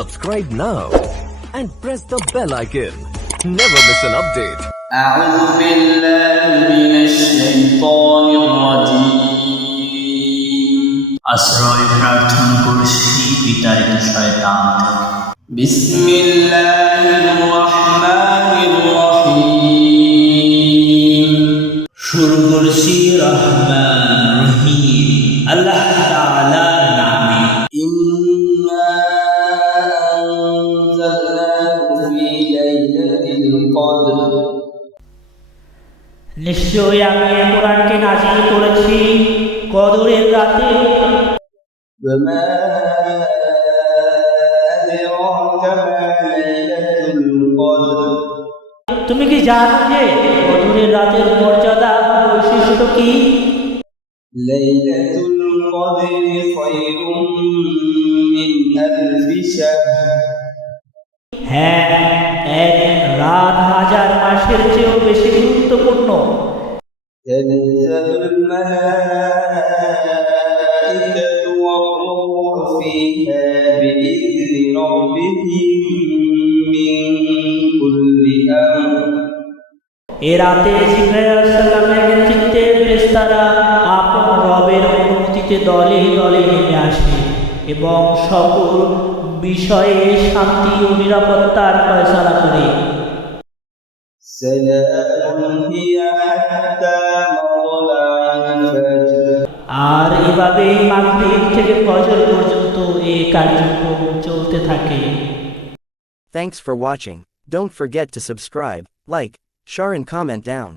Subscribe now and press the bell icon. Never miss an update. أعوذ بالله من الشيطان الرجيم আশ্রয় প্রার্থনা করছি বিতাড়িত শয়তান থেকে। বিসমিল্লাহির রহমানির রহিম শুরু করছি রহমান রহিম আল্লাহ তাআলার নামে। ইন্না আনজালনাহু ফি লাইলাতিল কদর নিশ্চয়ই আমি এই কোরআনকে নাযিল করেছি কদরের রাতে। তুমি কি জানো যে কদরের রাতের মর্যাদা বৈশিষ্ট্য কি? লাইলাতুল কদরি খায়রুম মিন আলফি শাহর, হ্যাঁ, এক রাত হাজার মাসের চেয়েও বেশি গুরুত্বপূর্ণ। তানাজ্জালুল মালাঈকাতু ওয়ার-রূহু ফীহা বিইذনি রাব্বিহিম মিন কুল্লি আমর। এ রাতে জিবরাইল আলাইহিস সালামের নেতৃত্বে ফেরেশতারা আপন রবের অনুমতিতে দলে দলে নেমে আসে এবং সকল বিষয়ে শান্তি ও নিরাপত্তার ফয়সালা করে। আর এভাবেই মাগরিব থেকে ফজর পর্যন্ত এই কার্যক্রম চলতে থাকে। Thanks for watching. Don't forget to subscribe, like, share and comment down.